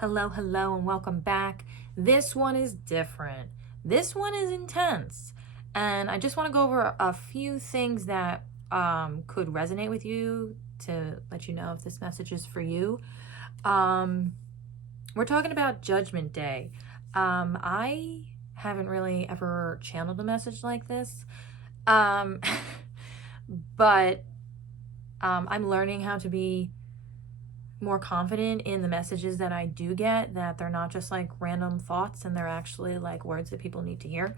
Hello, hello, and welcome back. This one is different. This one is intense. And I just want to go over a few things that could resonate with you to let you know if this message is for you. We're talking about Judgment Day. I haven't really ever channeled a message like this. But I'm learning how to be more confident in the messages that I do get, that they're not just like random thoughts and they're actually like words that people need to hear.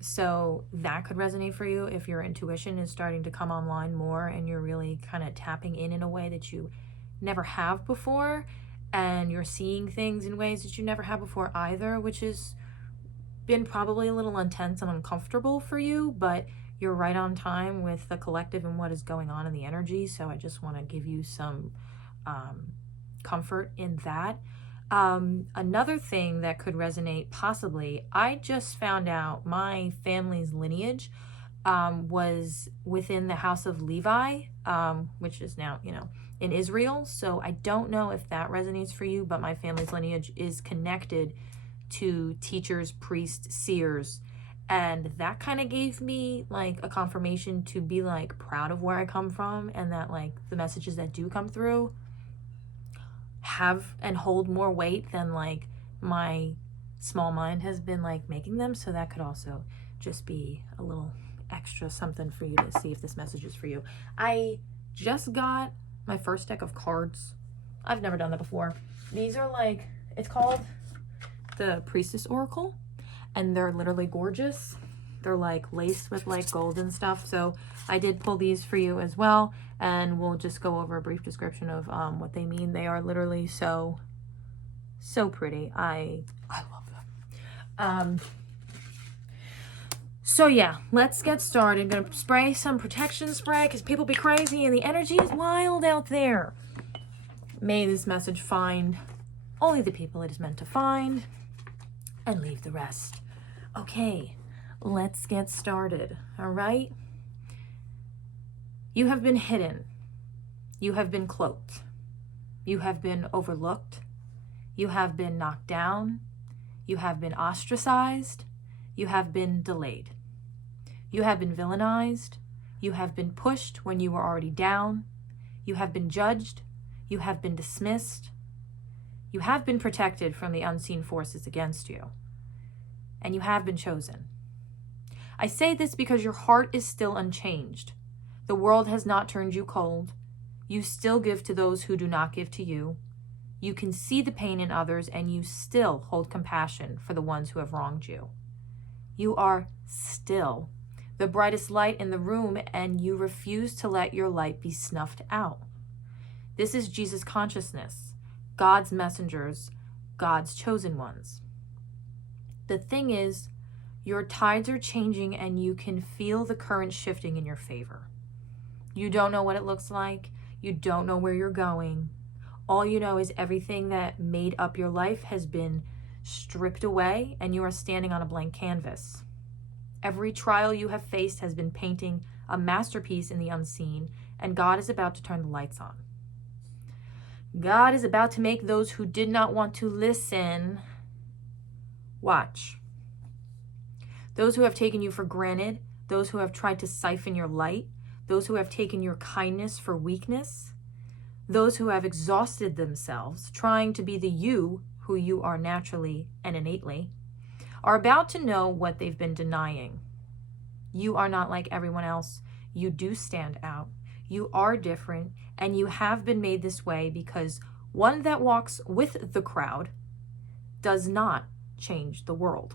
So that could resonate for you if your intuition is starting to come online more and you're really kind of tapping in a way that you never have before, and you're seeing things in ways that you never have before either, which has been probably a little intense and uncomfortable for you, but you're right on time with the collective and what is going on in the energy. So I just want to give you some comfort in that. Another thing that could resonate possibly, I just found out my family's lineage was within the house of Levi, which is now, in Israel. So I don't know if that resonates for you, but my family's lineage is connected to teachers, priests, seers. And that kind of gave me like a confirmation to be like proud of where I come from, and that like the messages that do come through have and hold more weight than like my small mind has been like making them. So that could also just be a little extra something for you to see if this message is for you. I just got my first deck of cards. I've never done that before. These are like, it's called the Priestess Oracle, and they're literally gorgeous. They're like laced with like gold and stuff. So I did pull these for you as well, and we'll just go over a brief description of what they mean. They are literally so pretty. I love them. So yeah, let's get started. I'm gonna spray some protection spray because people be crazy and the energy is wild out there. May this message find only the people it is meant to find, and leave the rest. Okay, let's get started, all right? You have been hidden. You have been cloaked. You have been overlooked. You have been knocked down. You have been ostracized. You have been delayed. You have been villainized. You have been pushed when you were already down. You have been judged. You have been dismissed. You have been protected from the unseen forces against you. And you have been chosen. I say this because your heart is still unchanged. The world has not turned you cold. You still give to those who do not give to you. You can see the pain in others, and you still hold compassion for the ones who have wronged you. You are still the brightest light in the room, and you refuse to let your light be snuffed out. This is Jesus consciousness, God's messengers, God's chosen ones. The thing is, your tides are changing and you can feel the current shifting in your favor. You don't know what it looks like. You don't know where you're going. All you know is everything that made up your life has been stripped away and you are standing on a blank canvas. Every trial you have faced has been painting a masterpiece in the unseen, and God is about to turn the lights on. God is about to make those who did not want to listen watch. Those who have taken you for granted, those who have tried to siphon your light, those who have taken your kindness for weakness, those who have exhausted themselves trying to be the you who you are naturally and innately, are about to know what they've been denying. You are not like everyone else. You do stand out. You are different, and you have been made this way because one that walks with the crowd does not change the world.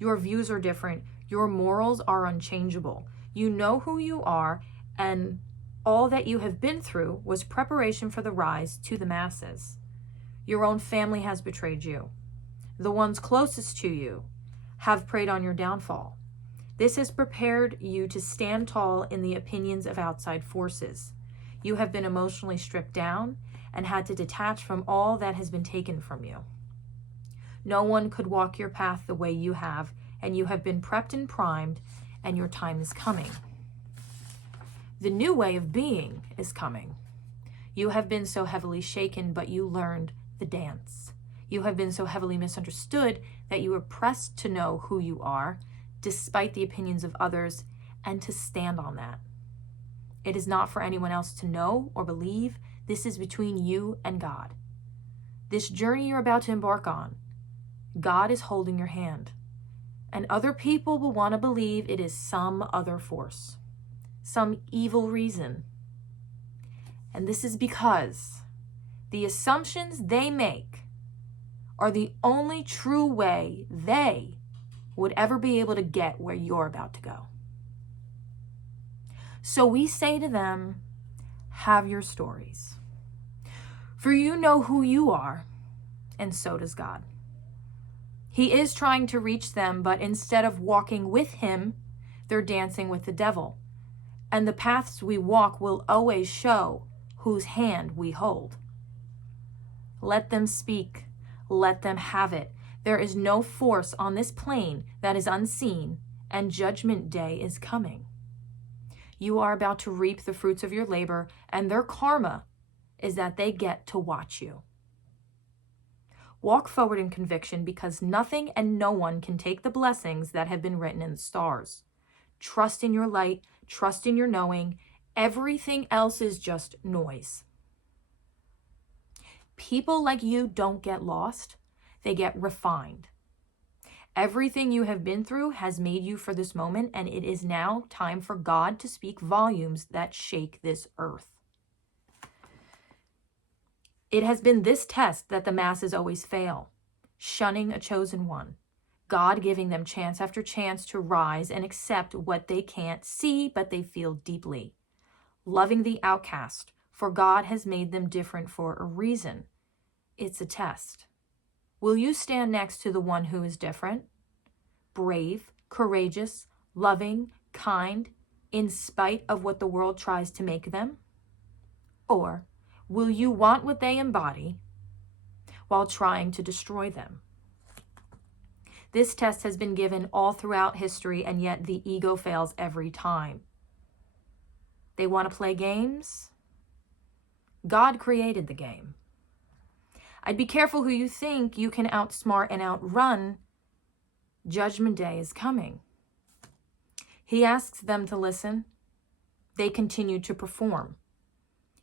Your views are different. Your morals are unchangeable. You know who you are, and all that you have been through was preparation for the rise to the masses. Your own family has betrayed you. The ones closest to you have preyed on your downfall. This has prepared you to stand tall in the opinions of outside forces. You have been emotionally stripped down and had to detach from all that has been taken from you. No one could walk your path the way you have, and you have been prepped and primed, and your time is coming. The new way of being is coming. You have been so heavily shaken, but you learned the dance. You have been so heavily misunderstood that you were pressed to know who you are, despite the opinions of others, and to stand on that. It is not for anyone else to know or believe. This is between you and God. This journey you're about to embark on, God is holding your hand. And other people will want to believe it is some other force, some evil reason. And this is because the assumptions they make are the only true way they would ever be able to get where you're about to go. So we say to them, have your stories. For you know who you are, and so does God. He is trying to reach them, but instead of walking with him, they're dancing with the devil. And the paths we walk will always show whose hand we hold. Let them speak. Let them have it. There is no force on this plane that is unseen, and judgment day is coming. You are about to reap the fruits of your labor, and their karma is that they get to watch you. Walk forward in conviction, because nothing and no one can take the blessings that have been written in the stars. Trust in your light, trust in your knowing. Everything else is just noise. People like you don't get lost, they get refined. Everything you have been through has made you for this moment, and it is now time for God to speak volumes that shake this earth. It has been this test that the masses always fail, shunning a chosen one, God giving them chance after chance to rise and accept what they can't see but they feel deeply, loving the outcast, for God has made them different for a reason. It's a test. Will you stand next to the one who is different, brave, courageous, loving, kind, in spite of what the world tries to make them? Or will you want what they embody while trying to destroy them? This test has been given all throughout history, and yet the ego fails every time. They want to play games? God created the game. I'd be careful who you think you can outsmart and outrun. Judgment day is coming. He asks them to listen. They continue to perform.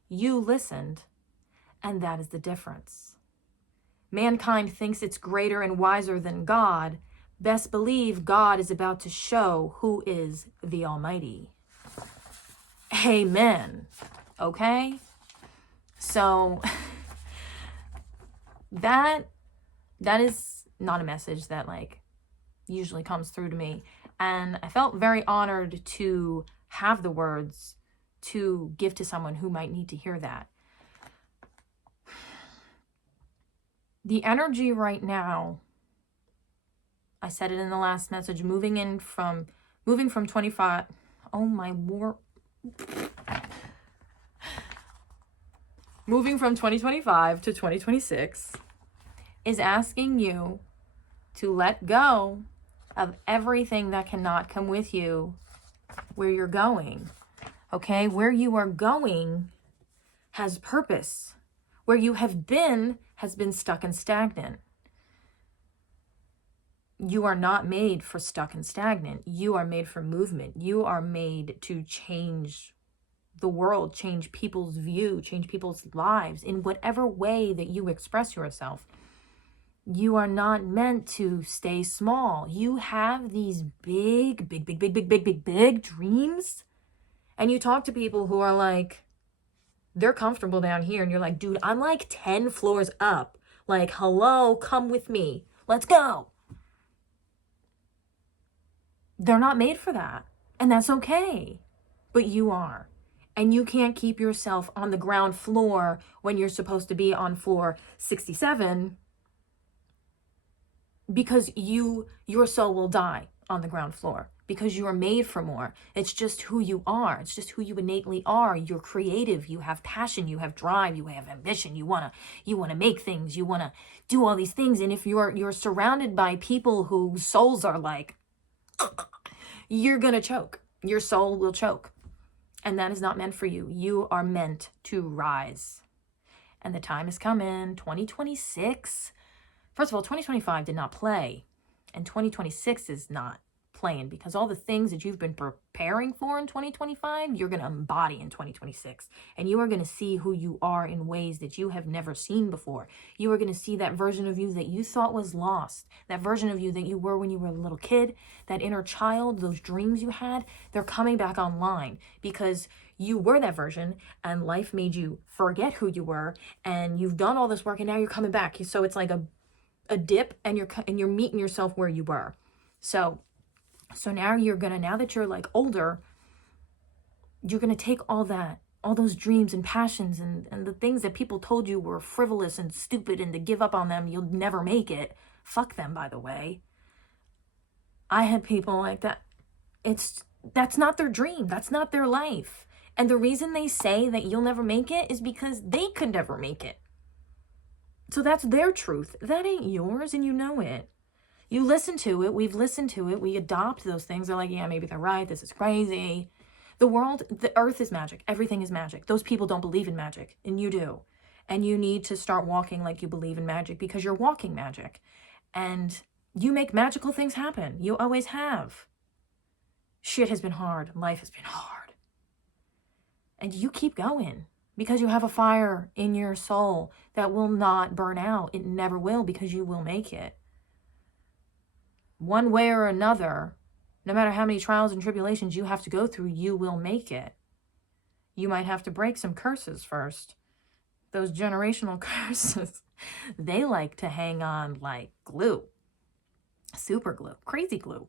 You listened, and that is the difference. Mankind thinks it's greater and wiser than God. Best believe God is about to show who is the Almighty. Amen. Okay? So that is not a message that usually comes through to me. And I felt very honored to have the words to give to someone who might need to hear that. The energy right now, I said it in the last message, moving from 25, oh my word. Moving from 2025 to 2026 is asking you to let go of everything that cannot come with you where you're going. Okay? Where you are going has purpose. Where you have been has been stuck and stagnant. You are not made for stuck and stagnant. You are made for movement. You are made to change the world, change people's view, change people's lives in whatever way that you express yourself. You are not meant to stay small. You have these big dreams. And you talk to people who are like, they're comfortable down here. And you're like, dude, I'm like 10 floors up. Like, hello, come with me. Let's go. They're not made for that. And that's okay. But you are. And you can't keep yourself on the ground floor when you're supposed to be on floor 67, because your soul will die on the ground floor, because you are made for more. It's just who you are. It's just who you innately are. You're creative. You have passion. You have drive. You have ambition. You wanna make things. You wanna do all these things. And if you're surrounded by people whose souls are like, you're gonna choke. Your soul will choke. And that is not meant for you. You are meant to rise. And the time is coming. 2026. First of all, 2025 did not play. And 2026 is not playing, because all the things that you've been preparing for in 2025, you're going to embody in 2026. And you are going to see who you are in ways that you have never seen before. You are going to see that version of you that you thought was lost, that version of you that you were when you were a little kid, that inner child, those dreams you had, they're coming back online because you were that version and life made you forget who you were, and you've done all this work and now you're coming back. So it's like a dip, and you're meeting yourself where you were. So now now that you're like older, you're gonna take all those dreams and passions and the things that people told you were frivolous and stupid and to give up on them, you'll never make it. Fuck them, by the way. I had people like that. That's not their dream. That's not their life. And the reason they say that you'll never make it is because they could never make it. So that's their truth. That ain't yours, and you know it. You listen to it. We've listened to it. We adopt those things. They're like, yeah, maybe they're right. This is crazy. The earth is magic. Everything is magic. Those people don't believe in magic, and you do. And you need to start walking like you believe in magic, because you're walking magic. And you make magical things happen. You always have. Shit has been hard. Life has been hard. And you keep going because you have a fire in your soul that will not burn out. It never will, because you will make it. One way or another, no matter how many trials and tribulations you have to go through, you will make it. You might have to break some curses first. Those generational curses, they like to hang on like glue. Super glue, crazy glue.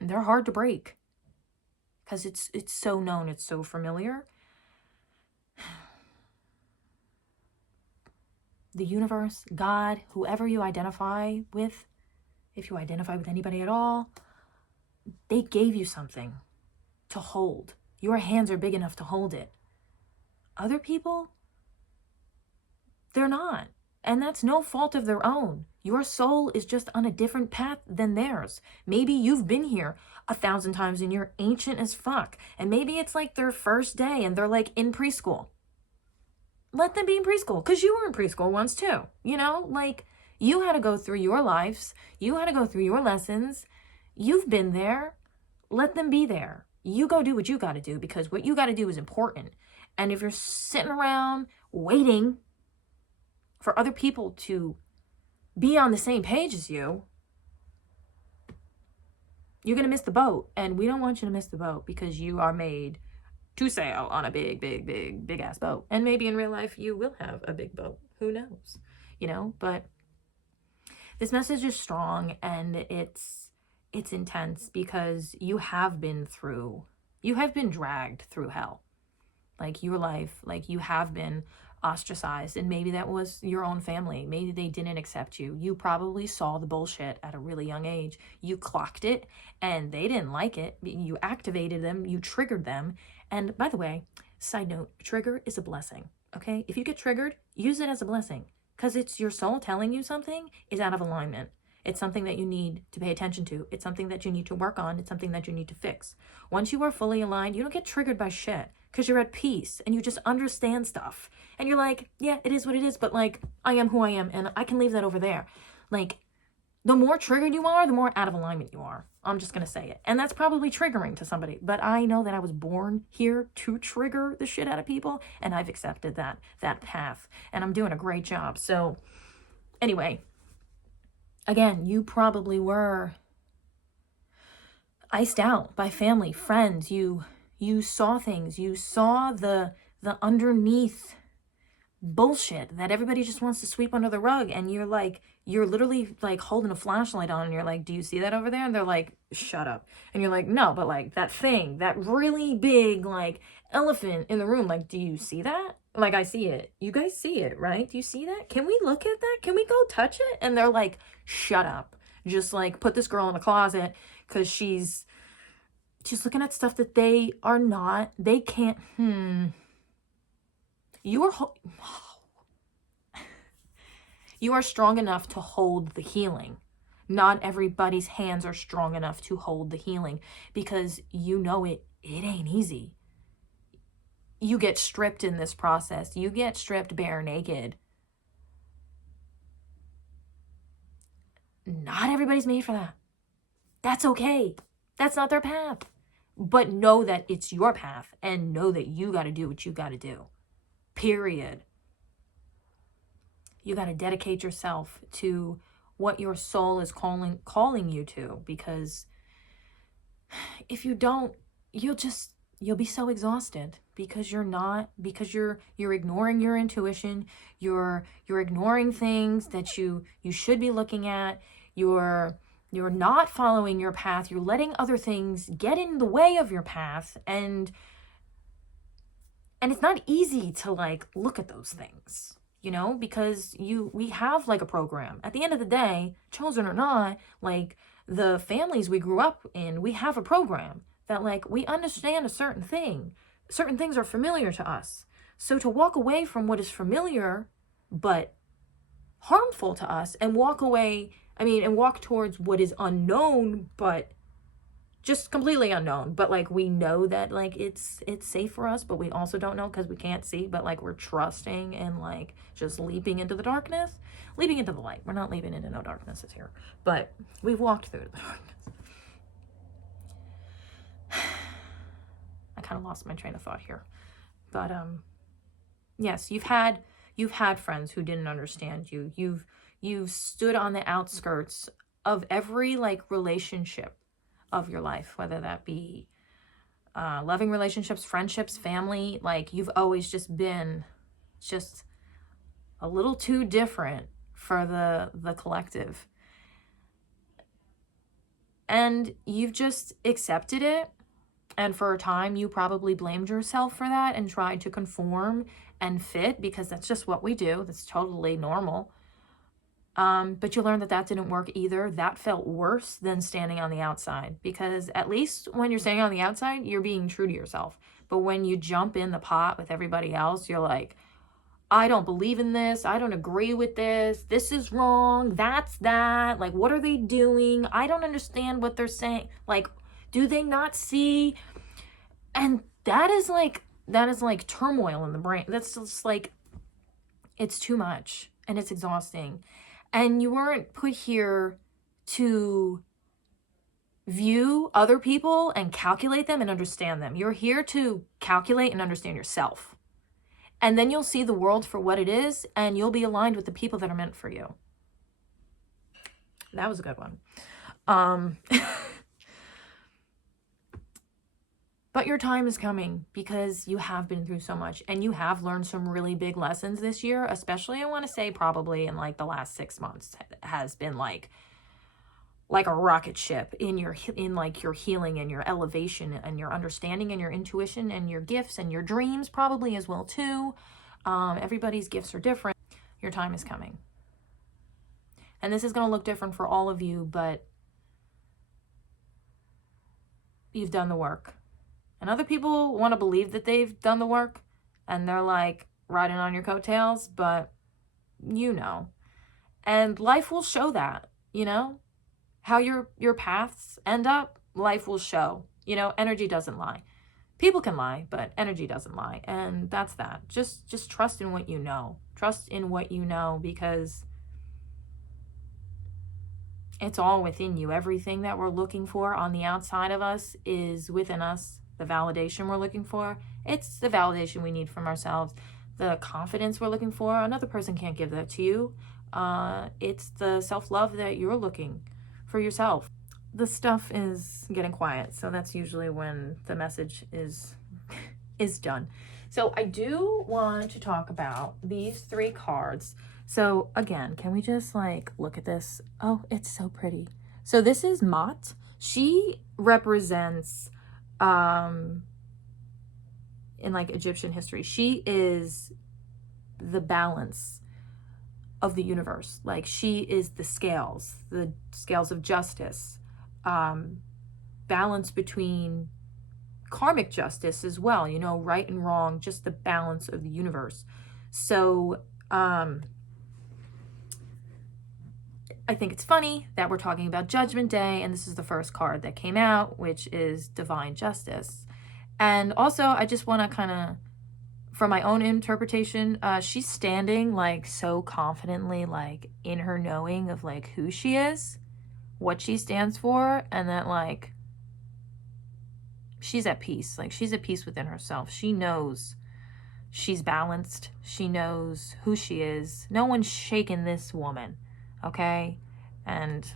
And they're hard to break because it's so known, it's so familiar. The universe, God, whoever you identify with, if you identify with anybody at all, they gave you something to hold. Your hands are big enough to hold it. Other people, they're not. And that's no fault of their own. Your soul is just on a different path than theirs. Maybe you've been here 1,000 times and you're ancient as fuck. And maybe it's like their first day and they're like in preschool. Let them be in preschool, because you were in preschool once too. You know, like, you had to go through your lives. You had to go through your lessons. You've been there. Let them be there. You go do what you got to do, because what you got to do is important. And if you're sitting around waiting for other people to be on the same page as you, you're going to miss the boat. And we don't want you to miss the boat, because you are made to sail on a big ass boat. And maybe in real life you will have a big boat. Who knows? You know, but this message is strong, and it's intense, because you have been dragged through hell. Like, your life, like, you have been ostracized, and maybe that was your own family. Maybe they didn't accept you. You probably saw the bullshit at a really young age. You clocked it, and they didn't like it. You activated them, you triggered them. And by the way, side note, trigger is a blessing, okay? If you get triggered, use it as a blessing, because it's your soul telling you something is out of alignment. It's something that you need to pay attention to. It's something that you need to work on. It's something that you need to fix. Once you are fully aligned, you don't get triggered by shit, because you're at peace and you just understand stuff. And you're like, yeah, it is what it is, but like, I am who I am, and I can leave that over there. Like, the more triggered you are, the more out of alignment you are. I'm just going to say it. And that's probably triggering to somebody, but I know that I was born here to trigger the shit out of people, and I've accepted that path, and I'm doing a great job. So anyway, again, you probably were iced out by family, friends. You saw things. You saw the underneath bullshit that everybody just wants to sweep under the rug, and you're literally like holding a flashlight on, and you're like, do you see that over there? And they're like, shut up. And you're like, no, but like, that thing, that really big like elephant in the room, like, do you see that? Like, I see it. You guys see it, right? Do you see that? Can we look at that? Can we go touch it? And they're like, shut up. Just like, put this girl in the closet, because she's looking at stuff that they can't, you are strong enough to hold the healing. Not everybody's hands are strong enough to hold the healing, because you know it ain't easy. you get stripped in this process. You get stripped bare naked. Not everybody's made for that. That's okay. That's not their path. But know that it's your path, and know that you got to do what you got to do. Period. You got to dedicate yourself to what your soul is calling you to, because if you don't, you'll be so exhausted because you're ignoring your intuition, you're ignoring things that you should be looking at, you're not following your path, you're letting other things get in the way of your path, and it's not easy to like look at those things, you know, because we have like a program. At the end of the day, chosen or not, like the families we grew up in, we have a program that like we understand a certain thing. Certain things are familiar to us. So to walk away from what is familiar but harmful to us and walk towards what is unknown but just completely unknown, but like we know that like it's safe for us, but we also don't know because we can't see, but like we're trusting and like just leaping into the darkness, leaping into the light. We're not leaping into no darkness is here, but we've walked through the darkness. I kind of lost my train of thought here, but yes, you've had friends who didn't understand you. You've stood on the outskirts of every like relationship of your life, whether that be loving relationships, friendships, family. Like you've always just been just a little too different for the collective, and you've just accepted it. And for a time you probably blamed yourself for that and tried to conform and fit, because that's just what we do. That's totally normal. But you learned that didn't work either. That felt worse than standing on the outside, because at least when you're standing on the outside, you're being true to yourself. But when you jump in the pot with everybody else, you're like, I don't believe in this. I don't agree with this. This is wrong. That's that. Like, what are they doing? I don't understand what they're saying. Like, do they not see? And that is like turmoil in the brain. That's just like, it's too much and it's exhausting. And you weren't put here to view other people and calculate them and understand them. You're here to calculate and understand yourself. And then you'll see the world for what it is, and you'll be aligned with the people that are meant for you. That was a good one. But your time is coming, because you have been through so much and you have learned some really big lessons this year, especially I want to say probably in like the last 6 months has been like a rocket ship in your healing and your elevation and your understanding and your intuition and your gifts and your dreams probably as well too. Everybody's gifts are different. Your time is coming. And this is going to look different for all of you, but you've done the work. And other people want to believe that they've done the work and they're like riding on your coattails, but you know. And life will show that, you know, how your paths end up, life will show, you know, energy doesn't lie. People can lie, but energy doesn't lie. And that's that. Just trust in what you know. Trust in what you know, because it's all within you. Everything that we're looking for on the outside of us is within us. The validation we're looking for, it's the validation we need from ourselves. The confidence we're looking for, another person can't give that to you. It's the self-love that you're looking for yourself. The stuff is getting quiet, so that's usually when the message is done. So I do want to talk about these 3 cards. So again, can we just like look at this? Oh, it's so pretty. So this is Maat. She represents in like Egyptian history, she is the balance of the universe. Like she is the scales of justice, balance between karmic justice as well, you know, right and wrong, just the balance of the universe. So I think it's funny that we're talking about Judgment Day, and this is the first card that came out, which is Divine Justice. And also, I just want to kind of from my own interpretation, she's standing like so confidently, like in her knowing of like who she is, what she stands for, and that like she's at peace. Like she's at peace within herself. She knows she's balanced. She knows who she is. No one's shaking this woman, okay? And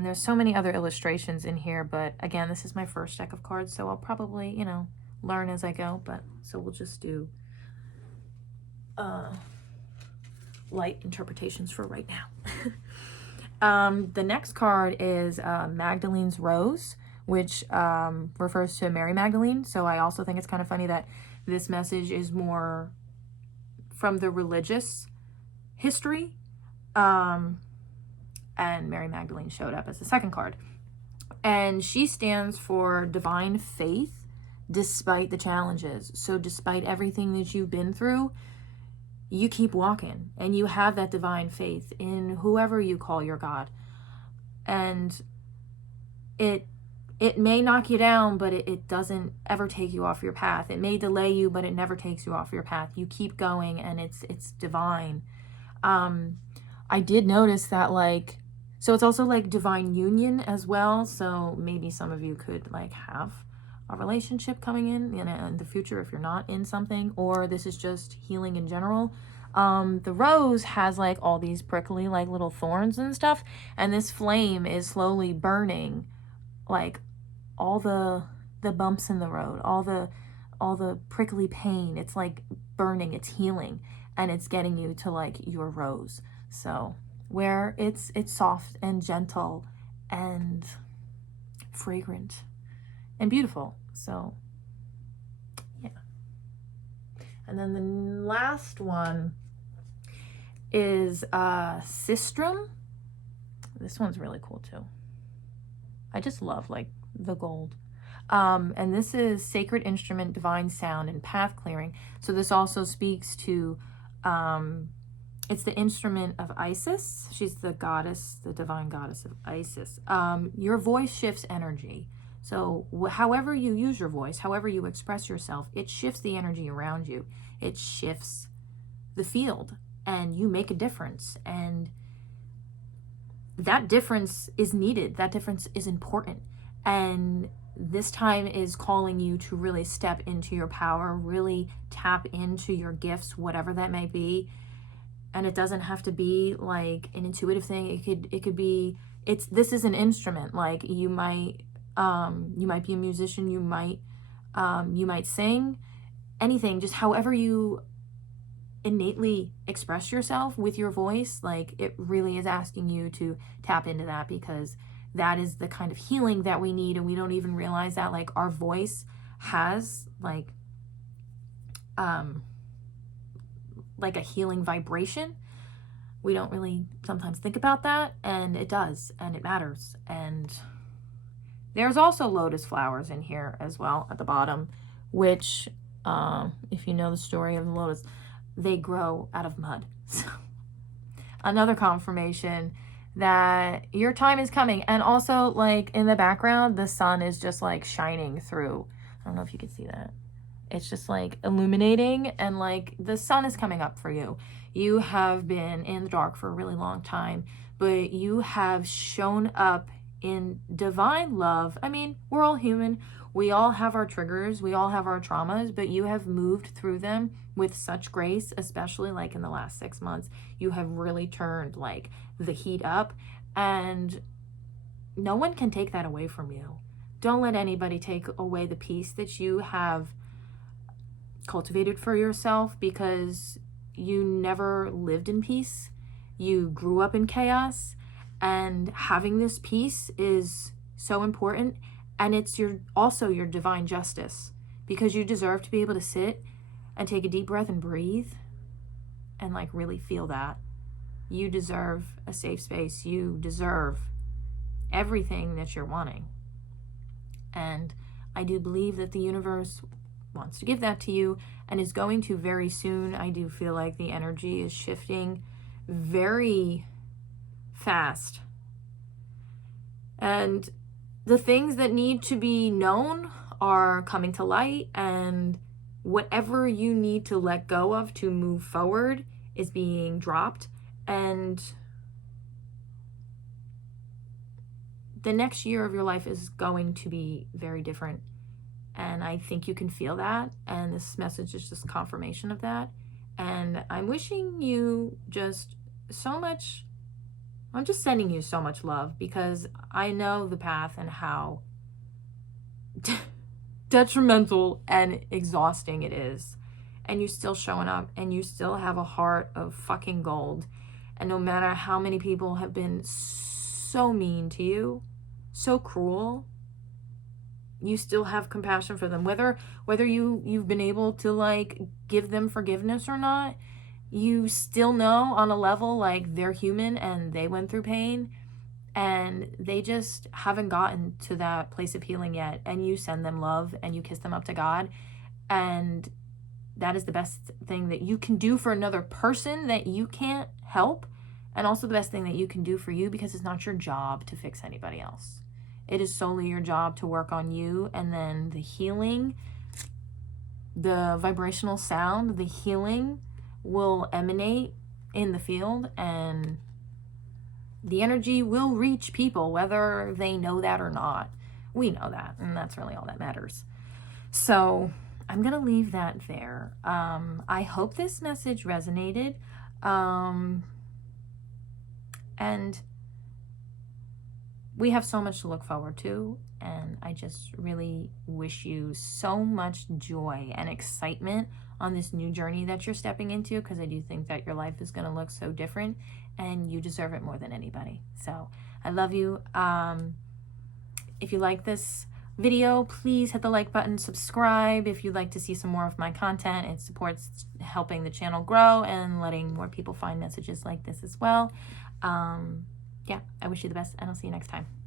there's so many other illustrations in here, but again, this is my first deck of cards, so I'll probably, you know, learn as I go. But so we'll just do light interpretations for right now. The next card is Magdalene's Rose, which refers to Mary Magdalene. So I also think it's kind of funny that this message is more from the religious history. And Mary Magdalene showed up as the second card. And she stands for divine faith despite the challenges. So despite everything that you've been through, you keep walking and you have that divine faith in whoever you call your God. And it may knock you down, but it doesn't ever take you off your path. It may delay you, but it never takes you off your path. You keep going, and it's divine. I did notice that, like, so it's also like divine union as well. So maybe some of you could like have a relationship coming in the future if you're not in something, or this is just healing in general. The rose has like all these prickly like little thorns and stuff, and this flame is slowly burning like all the bumps in the road, all the prickly pain. It's like burning, it's healing, and it's getting you to like your rose. So where it's soft and gentle and fragrant and beautiful. So yeah. And then the last one is Sistrum. This one's really cool too. I just love like the gold. And this is Sacred Instrument, Divine Sound, and Path Clearing. So this also speaks to it's the instrument of Isis. She's the goddess, the divine goddess of Isis. Your voice shifts energy. So however you use your voice, however you express yourself, it shifts the energy around you. It shifts the field, and you make a difference. And that difference is needed. That difference is important. And this time is calling you to really step into your power, really tap into your gifts, whatever that may be. And it doesn't have to be like an intuitive thing. It could be, this is an instrument. Like you might be a musician, you might sing, anything, just however you innately express yourself with your voice. Like it really is asking you to tap into that, because that is the kind of healing that we need. And we don't even realize that like our voice has like a healing vibration. We don't really sometimes think about that, and it does, and it matters. And there's also lotus flowers in here as well at the bottom, which if you know the story of the lotus, they grow out of mud. So another confirmation that your time is coming. And also like in the background, the sun is just like shining through. I don't know if you can see that. It's just like illuminating, and like the sun is coming up for you. You have been in the dark for a really long time, but you have shown up in divine love. I mean, we're all human. We all have our triggers. We all have our traumas, but you have moved through them with such grace, especially like in the last 6 months. You have really turned like the heat up, and no one can take that away from you. Don't let anybody take away the peace that you have cultivated for yourself, because you never lived in peace. You grew up in chaos, and having this peace is so important. And it's also your divine justice, because you deserve to be able to sit and take a deep breath and breathe and like really feel that. You deserve a safe space. You deserve everything that you're wanting. And I do believe that the universe wants to give that to you, and is going to very soon. I do feel like the energy is shifting very fast. And the things that need to be known are coming to light, and whatever you need to let go of to move forward is being dropped, and the next year of your life is going to be very different. And I think you can feel that, and this message is just confirmation of that. And I'm wishing you just so much, I'm just sending you so much love, because I know the path and how detrimental and exhausting it is. And you're still showing up, and you still have a heart of fucking gold. And no matter how many people have been so mean to you, so cruel, you still have compassion for them. Whether you've been able to like give them forgiveness or not, you still know on a level like they're human and they went through pain, and they just haven't gotten to that place of healing yet. And you send them love and you kiss them up to God. And that is the best thing that you can do for another person that you can't help. And also the best thing that you can do for you, because it's not your job to fix anybody else. It is solely your job to work on you. And then the healing, the vibrational sound, the healing will emanate in the field, and the energy will reach people, whether they know that or not. We know that, and that's really all that matters. So I'm going to leave that there. I hope this message resonated. And we have so much to look forward to, and I just really wish you so much joy and excitement on this new journey that you're stepping into, because I do think that your life is going to look so different, and you deserve it more than anybody. So I love you. If you like this video, please hit the like button, subscribe if you'd like to see some more of my content. It supports helping the channel grow and letting more people find messages like this as well. Yeah, I wish you the best, and I'll see you next time.